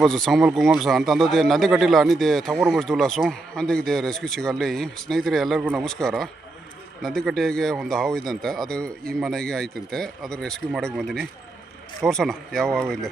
Bus ಸಾಮಲ್ ಕುಂಗಮ್ ಸಹ ಅಂತಂದದೆ ನದಿ ಕಟ್ಟಿಲ್ಲ ಅನಿದೆ ತಗೋರು ಬಸ್ ದುಲಾಸು ಅಂದಿಗೆ ರೆಸ್ಕ್ಯೂ ಸಿಗಲ್ಲಿ ಸ್ನೇಹಿತರೆ ಎಲ್ಲರಿಗೂ ನಮಸ್ಕಾರ. ನದಿ ಕಟ್ಟೆಗೆ ಒಂದು ಹಾವು ಇದ್ದಂತೆ, ಅದು ಈ ಮನೆಗೆ ಆಯ್ತಂತೆ, ಅದು ರೆಸ್ಕ್ಯೂ ಮಾಡೋಕ್ಕೆ ಬಂದೀನಿ. ತೋರ್ಸೋಣ ಯಾವ ಹಾವು ಇದೆ.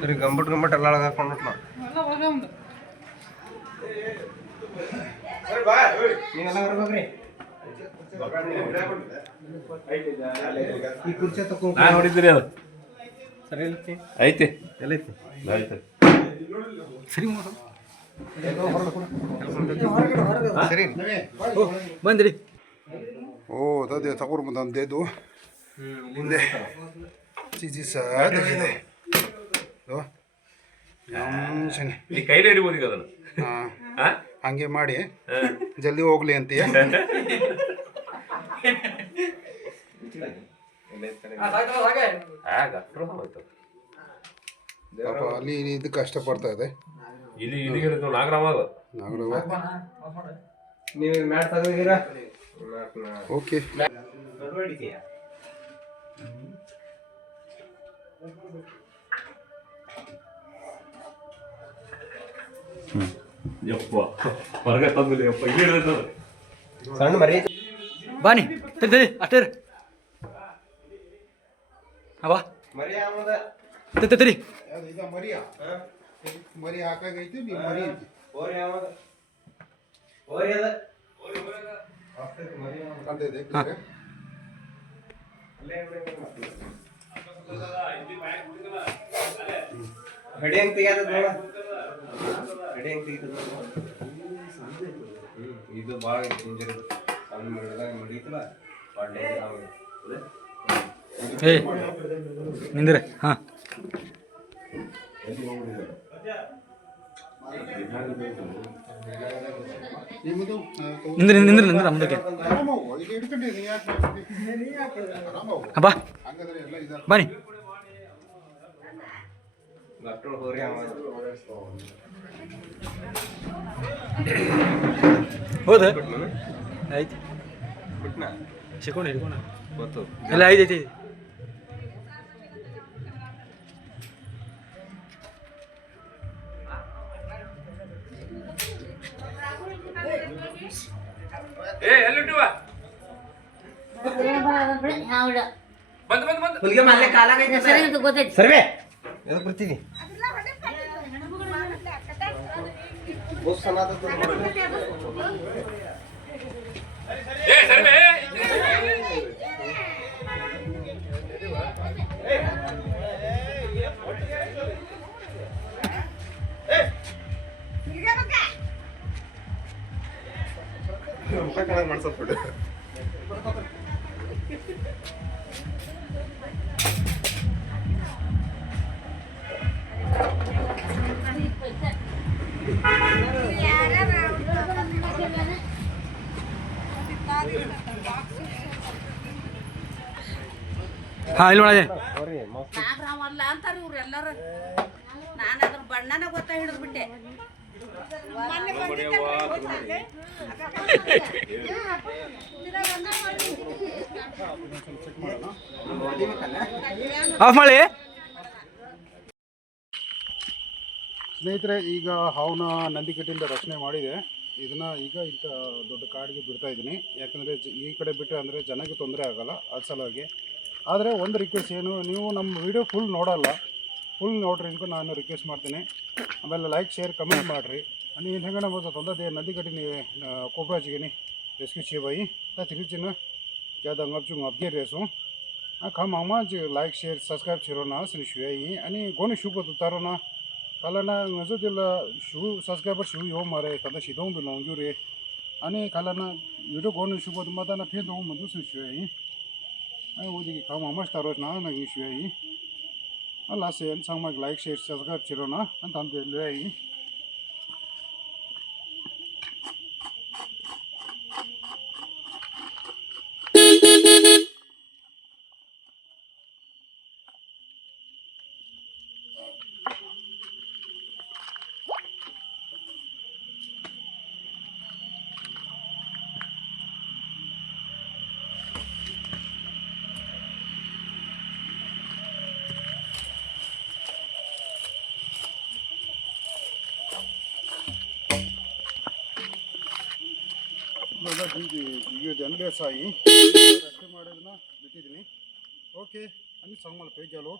ಸರಿ ಗಂಬಟ್ ಎಲ್ಲ ಹಾಕೊಂಡು ಈ ಕುರ್ಚಿ ನೋಡಿದ್ರಿ ಅದು ಸರಿ ಐತಿ ಎಲ್ಲೈತಿ ಸರಿ ಸರಿ ಬಂದ್ರಿ. ಓ ಅದೇ ತಗೋರು ಬಂದೇದು ಮುಂದೆ ಚೀಚಿ ಸಾಧಿಸಿದೆ. ಕೈಲಿ ಹಿಡಿಬೋದು ಈಗ ಅದನ್ನು. ಹಂಗೆ ಮಾಡಿ ಜಲ್ದಿ ಹೋಗ್ಲಿ ಅಂತೀಯ. ಪಾಪ ಅಲ್ಲಿ ಇದು ಕಷ್ಟಪಡ್ತಾ ಇದೆ. ನಾಗರಾಮ ನೀವು ಮ್ಯಾಟ್ ತಗೋದಿರಾ? ಓಕೆ ಯಪ್ಪ ಹೊರಗೆ ತಂದಿಲ್ಲ ಯಪ್ಪ ಇಲ್ಲಿ ಸಣ್ಣ ಮರಿ ಬಾನಿ ತಡಿ ಅಷ್ಟೇ ಅವ ಮರಿ ಆಮದ ತಡಿ ಮರಿ ಹಾಕಾಗೈತಿ ಮರಿ ಐತಿ. ಓರಿ ಆಮದ ಓರಿ ಅದ ಅಂತ ಇದೆ. ಹಡಿ ಹೆಂಗ್ ತೆಗ್ಯಾದ ನೋಡ, ಹಡಿ ಹೆಂಗ್ ತೆಗಿತದ. ಇದು ಭಾಳ ಡೇಂಜರ್ ಇದು. ಸಣ್ಣ ಮರಿದಾಗ ಮಡಿತಲ್ಲ ಭಾಳ ಡೇಂಜರ್ ಆಗೋದು. ಏ ನಿಂದ್ರೆ ಹಾಂ ನಿಂದ್ರೆ ನಿಂದ್ರೆ ನಿಂದ್ರೆ ಮುಂದಕ್ಕೆ ಬಾ ಬನ್ನಿ. ಡಾಕ್ಟರ್ ಹೋರಿ ಹೌದಾ ಆಯ್ತು ಬಿಟ್ನಾ ಸಿಕ್ಕೊಂಡು ಹಿಡ್ಕೊಂಡು ಗೊತ್ತು ಎಲ್ಲ ಐದೈತಿ. ಸರ್ವೆ ಎದಕ್ಕೆ ಬರ್ತೀನಿ ಮಾಡ್ಸೋದು. ಹಾಂ ಇಲ್ಲಿ ನೋಡಿದೆ ನಾಗರಾಮಲ್ಲ ಅಂತಾರೆ ಇವ್ರು ಎಲ್ಲರೂ. ನಾನು ಅದ್ರ ಬಣ್ಣನ ಗೊತ್ತ ಹಿಡಿದ್ಬಿಟ್ಟೆ. ಆಫ್ ಮಾಡಿ. ಸ್ನೇಹಿತರೆ, ಈಗ ಹಾವನ್ನ ನಂದಿಕಟ್ಟಿಂದ ರಕ್ಷಣೆ ಮಾಡಿದೆ. ಇದನ್ನು ಈಗ ಇಂಥ ದೊಡ್ಡ ಕಾಡಿಗೆ ಬಿಡ್ತಾ ಇದ್ದೀನಿ. ಯಾಕಂದರೆ ಈ ಕಡೆ ಬಿಟ್ಟರೆ ಅಂದರೆ ಜನಕ್ಕೆ ತೊಂದರೆ ಆಗೋಲ್ಲ, ಅದು ಸಲುವಾಗಿ. ಆದರೆ ಒಂದು ರಿಕ್ವೆಸ್ಟ್ ಏನು, ನೀವು ನಮ್ಮ ವಿಡಿಯೋ ಫುಲ್ ನೋಡೋಲ್ಲ, ಫುಲ್ ನೋಡ್ರಿ ಅಂತ ನಾನು ರಿಕ್ವೆಸ್ಟ್ ಮಾಡ್ತೀನಿ. ಆಮೇಲೆ ಲೈಕ್ ಶೇರ್ ಕಮೆಂಟ್ ಮಾಡಿರಿ. आणि हेंगणं बोलत होता ते नदी कटी कोपराची की रेस्क्यू ची बाई त्या तिरीचिन क्या दंगप चुंग अपगे रेसू खा मामा जे लाईक शेअर सबस्क्राईब छिरो ना श्री शिवाई आणि कोणी शू बत उतारो ना काला ना नजो दिला शू सबस्क्राइबर शू यो मारे तदा शिदों बिलोंग जो रे आणि काला ना वीडियो कोणी शू बत मता ना फेदों मधु श्री शिवाई आई वो जी खा मामा स्टारोस ना नगी शिवाई अल्लाह से सांग मग लाईक शेअर सबस्क्राइब छिरो ना आणि तांते ले आई ಇವಾಗ ಜಿಗಿಯೋದು ಅಂದರೆ ಸಾಯಿ ರಸ್ತೆ ಮಾಡೋದನ್ನ ಬಿಟ್ಟಿದ್ದೀನಿ ಓಕೆ అని సంగమల పేజాలు